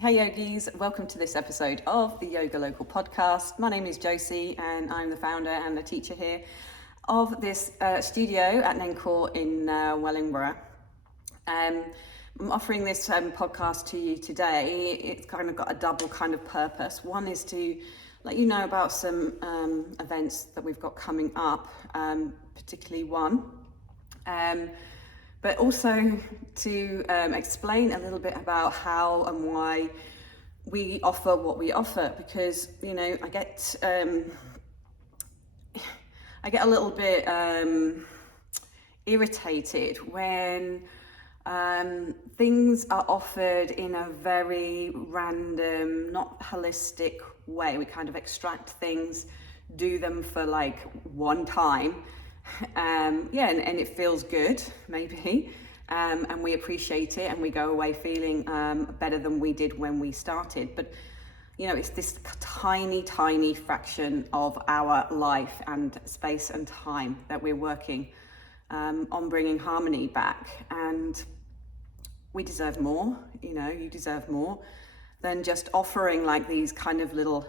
Hey yogis, welcome to this episode of the YogaLocal podcast. My name is Josie and I'm the founder and the teacher here of this studio at Nencourt in Wellingborough. I'm offering this podcast to you today. It's kind of got a double kind of purpose. One is to let you know about some events that we've got coming up, particularly one. But also to explain a little bit about how and why we offer what we offer, because I get a little bit irritated when things are offered in a very random, not holistic way. We kind of extract things, do them for like one time. And it feels good, maybe, and we appreciate it and we go away feeling better than we did when we started. But it's this tiny fraction of our life and space and time that we're working on bringing harmony back, and we deserve more. You deserve more than just offering like these kind of little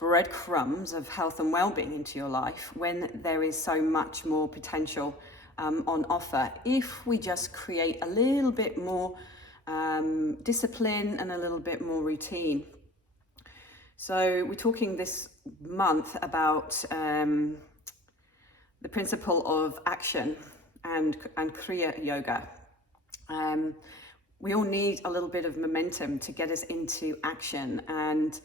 breadcrumbs of health and well-being into your life, when there is so much more potential on offer if we just create a little bit more discipline and a little bit more routine. So we're talking this month about the principle of action and Kriya Yoga. We all need a little bit of momentum to get us into action, and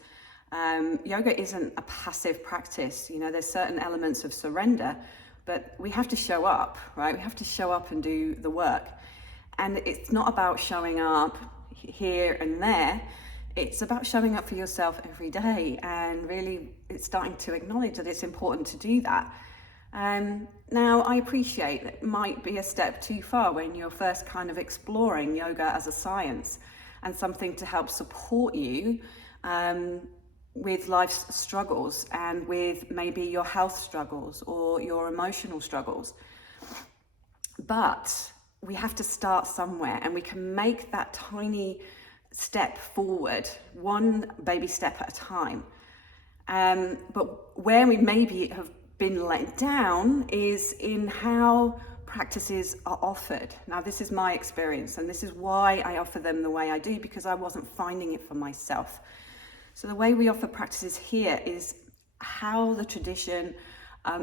yoga isn't a passive practice. There's certain elements of surrender, but we have to show up, right? We have to show up and do the work. And it's not about showing up here and there. It's about showing up for yourself every day, and really it's starting to acknowledge that it's important to do that. Now, I appreciate that it might be a step too far when you're first kind of exploring yoga as a science and something to help support you with life's struggles and with maybe your health struggles or your emotional struggles. But we have to start somewhere, and we can make that tiny step forward, one baby step at a time. But where we maybe have been let down is in how practices are offered. Now, this is my experience, and this is why I offer them the way I do, because I wasn't finding it for myself. So the way we offer practices here is how the tradition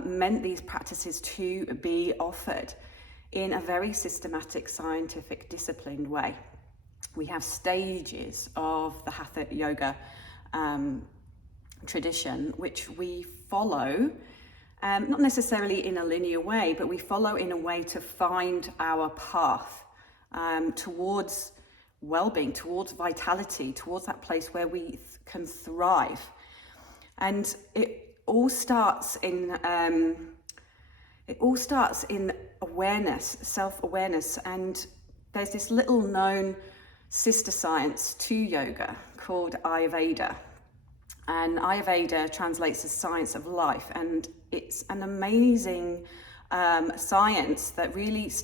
meant these practices to be offered in a very systematic, scientific, disciplined way. We have stages of the Hatha Yoga tradition, which we follow, not necessarily in a linear way, but we follow in a way to find our path towards well-being, towards vitality, towards that place where we can thrive. And it all starts in awareness, self-awareness. And there's this little known sister science to yoga called Ayurveda. And Ayurveda translates as science of life, and it's an amazing science that really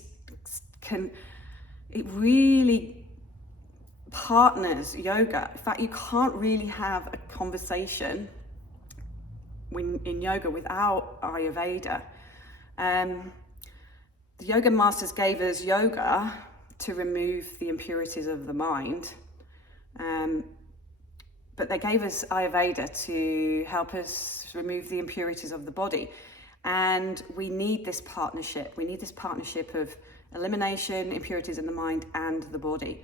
partners yoga. In fact, you can't really have a conversation in yoga without Ayurveda. The yoga masters gave us yoga to remove the impurities of the mind, but they gave us Ayurveda to help us remove the impurities of the body. And we need this partnership. We need this partnership of elimination, impurities in the mind and the body.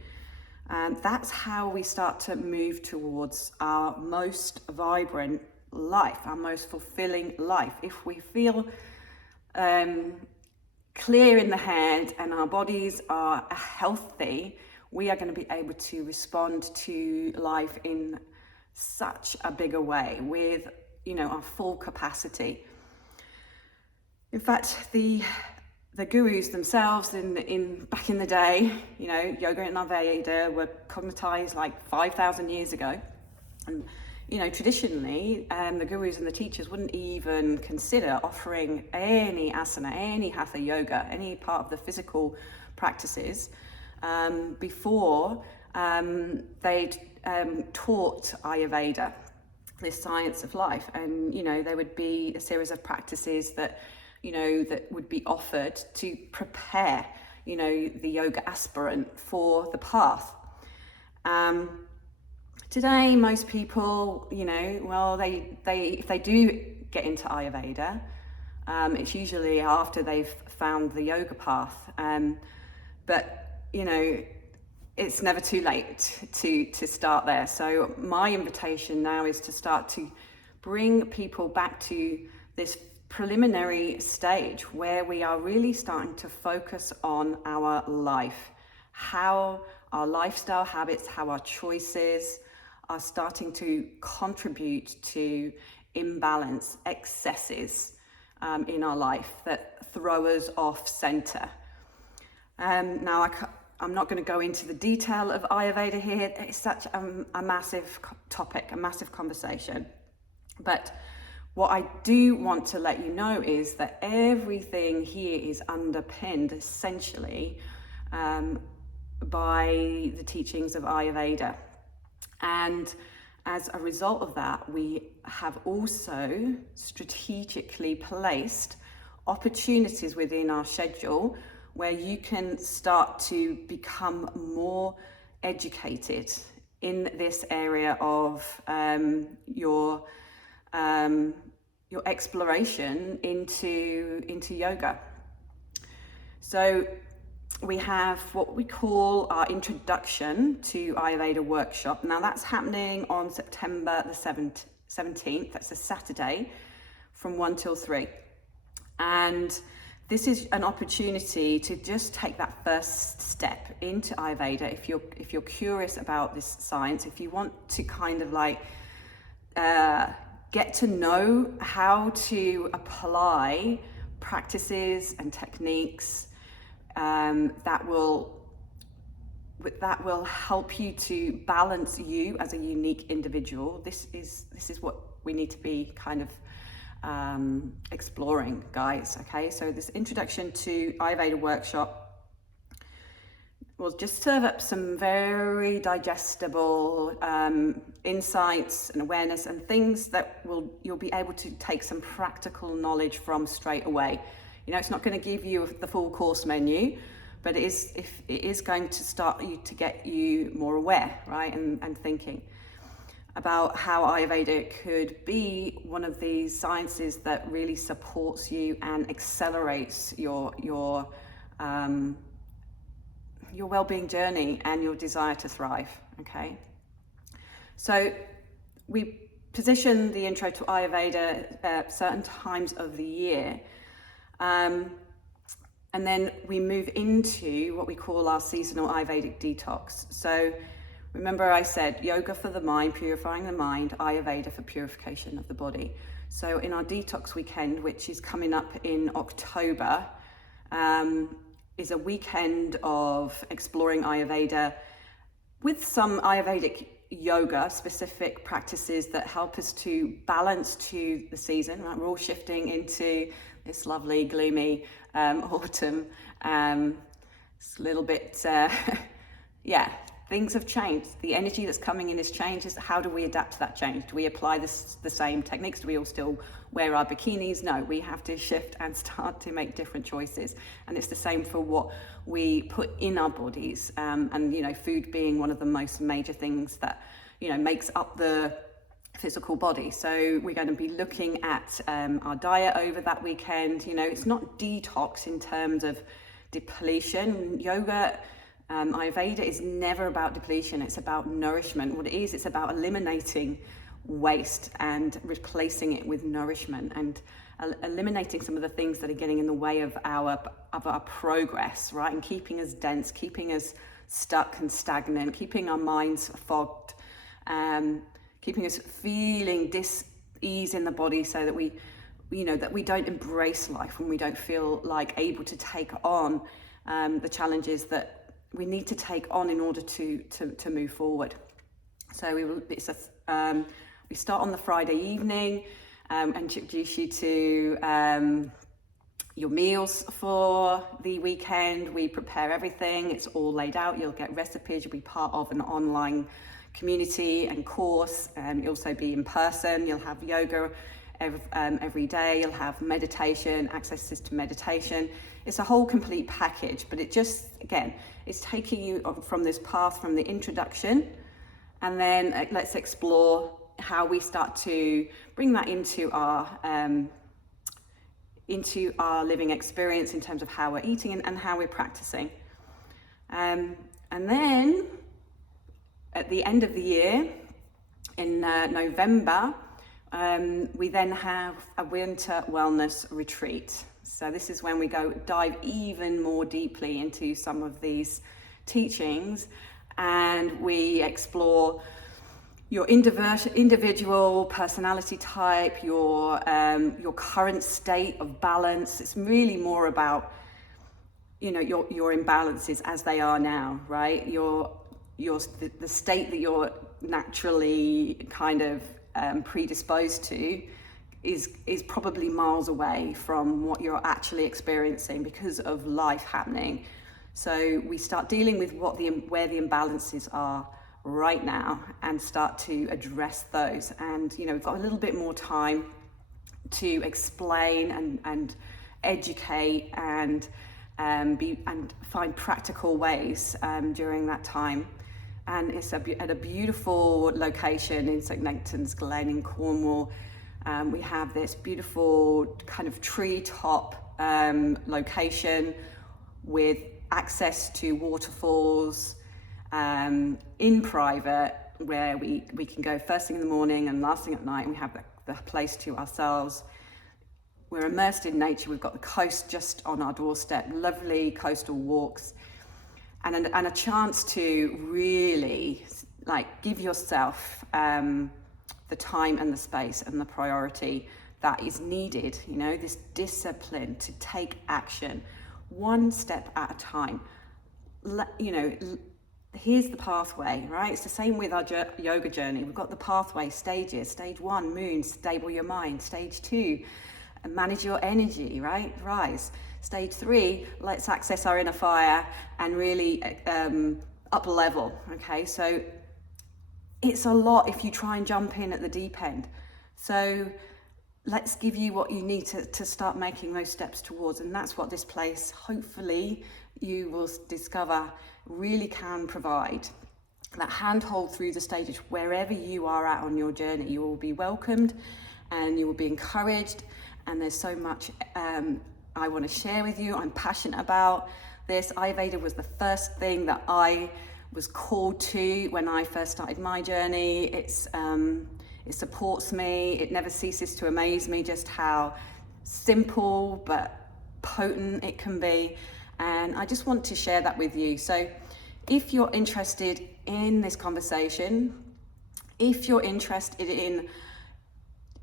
And that's how we start to move towards our most vibrant life, our most fulfilling life. If we feel clear in the head and our bodies are healthy, we are going to be able to respond to life in such a bigger way with, our full capacity. In fact, the gurus themselves back in the day, yoga and Ayurveda were cognitized like 5,000 years ago. And, traditionally, the gurus and the teachers wouldn't even consider offering any asana, any hatha yoga, any part of the physical practices before they'd taught Ayurveda, this science of life, and there would be a series of practices that that would be offered to prepare the yoga aspirant for the path. Today, most people, if they do get into Ayurveda, it's usually after they've found the yoga path. But it's never too late to start there. So my invitation now is to start to bring people back to this preliminary stage where we are really starting to focus on our life, how our lifestyle habits, how our choices are starting to contribute to imbalance, excesses in our life that throw us off center. Now, I'm not going to go into the detail of Ayurveda here. It's such a massive topic, a massive conversation. But what I do want to let you know is that everything here is underpinned essentially by the teachings of Ayurveda. And as a result of that, we have also strategically placed opportunities within our schedule where you can start to become more educated in this area of your exploration into yoga. So we have what we call our introduction to Ayurveda workshop. Now that's happening on September the 17th, that's a Saturday, from 1 till 3. And this is an opportunity to just take that first step into Ayurveda. If you're curious about this science, if you want to kind of like get to know how to apply practices and techniques that will help you to balance you as a unique individual. This is what we need to be kind of exploring, guys. Okay, so this introduction to Ayurveda workshop will just serve up some very digestible insights and awareness and things that you'll be able to take some practical knowledge from straight away. It's not going to give you the full course menu, but it is going to start you to get you more aware, right, and thinking about how Ayurveda could be one of these sciences that really supports you and accelerates your well-being journey and your desire to thrive. Okay, so we position the intro to Ayurveda at certain times of the year. And then we move into what we call our seasonal Ayurvedic detox. So remember I said yoga for the mind, purifying the mind, Ayurveda for purification of the body. So in our detox weekend, which is coming up in October, is a weekend of exploring Ayurveda with some Ayurvedic yoga specific practices that help us to balance to the season, right? We're all shifting into this lovely gloomy autumn. It's a little bit things have changed. The energy that's coming in is changed. How do we adapt to that change? Do we apply the same techniques? Do we all still wear our bikinis? No, we have to shift and start to make different choices. And it's the same for what we put in our bodies. And food being one of the most major things that makes up the physical body. So we're going to be looking at our diet over that weekend. It's not detox in terms of depletion. Yoga, Ayurveda is never about depletion. It's about nourishment. What it is, it's about eliminating waste and replacing it with nourishment and eliminating some of the things that are getting in the way of our progress, right? And keeping us dense, keeping us stuck and stagnant, keeping our minds fogged, keeping us feeling dis-ease in the body, so that we don't embrace life when we don't feel like able to take on the challenges that we need to take on in order to move forward. So we start on the Friday evening and introduce you to your meals for the weekend. We prepare everything. It's all laid out. You'll get recipes. You'll be part of an online community and course. You'll also be in person. You'll have yoga every day. You'll have meditation, access to meditation. It's a whole complete package, but it just, again, it's taking you from this path, from the introduction, and then let's explore how we start to bring that into our living experience in terms of how we're eating and how we're practicing. And then at the end of the year, in November, we then have a winter wellness retreat. So this is when we dive even more deeply into some of these teachings, and we explore your individual personality type, your current state of balance. It's really more about, your imbalances as they are now, right? The state that you're naturally kind of predisposed to is probably miles away from what you're actually experiencing because of life happening. So we start dealing with where the imbalances are right now and start to address those. And we've got a little bit more time to explain and educate and find practical ways during that time. And it's at a beautiful location in St Nectan's Glen in Cornwall. We have this beautiful kind of treetop location with access to waterfalls in private, where we can go first thing in the morning and last thing at night, and we have the place to ourselves. We're immersed in nature. We've got the coast just on our doorstep, lovely coastal walks, and a chance to really give yourself the time and the space and the priority that is needed, this discipline to take action one step at a time. Here's the pathway, right? It's the same with our yoga journey. We've got the pathway stages. Stage 1, moon, stable your mind. Stage 2, manage your energy, right? Rise. Stage 3, let's access our inner fire and really up level, okay? So it's a lot if you try and jump in at the deep end. So let's give you what you need to start making those steps towards. And that's what this place, hopefully, you will discover really can provide. That handhold through the stages, wherever you are at on your journey, you will be welcomed and you will be encouraged. And there's so much I want to share with you. I'm passionate about this. Ayurveda was the first thing that I was called to when I first started my journey. It supports me. It never ceases to amaze me just how simple but potent it can be. And I just want to share that with you. So if you're interested in this conversation, if you're interested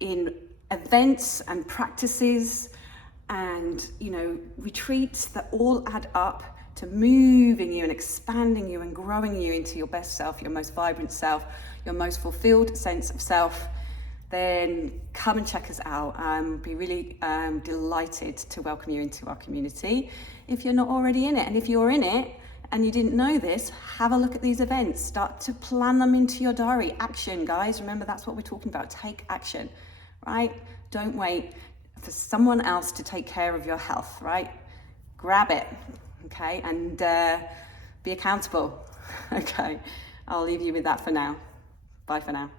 in events and practices and retreats that all add up to moving you and expanding you and growing you into your best self, your most vibrant self, your most fulfilled sense of self, then come and check us out. Be really delighted to welcome you into our community if you're not already in it. And if you're in it and you didn't know this, have a look at these events. Start to plan them into your diary. Action, guys. Remember, that's what we're talking about. Take action, right? Don't wait for someone else to take care of your health, right? Grab it, okay? And be accountable, okay? I'll leave you with that for now. Bye for now.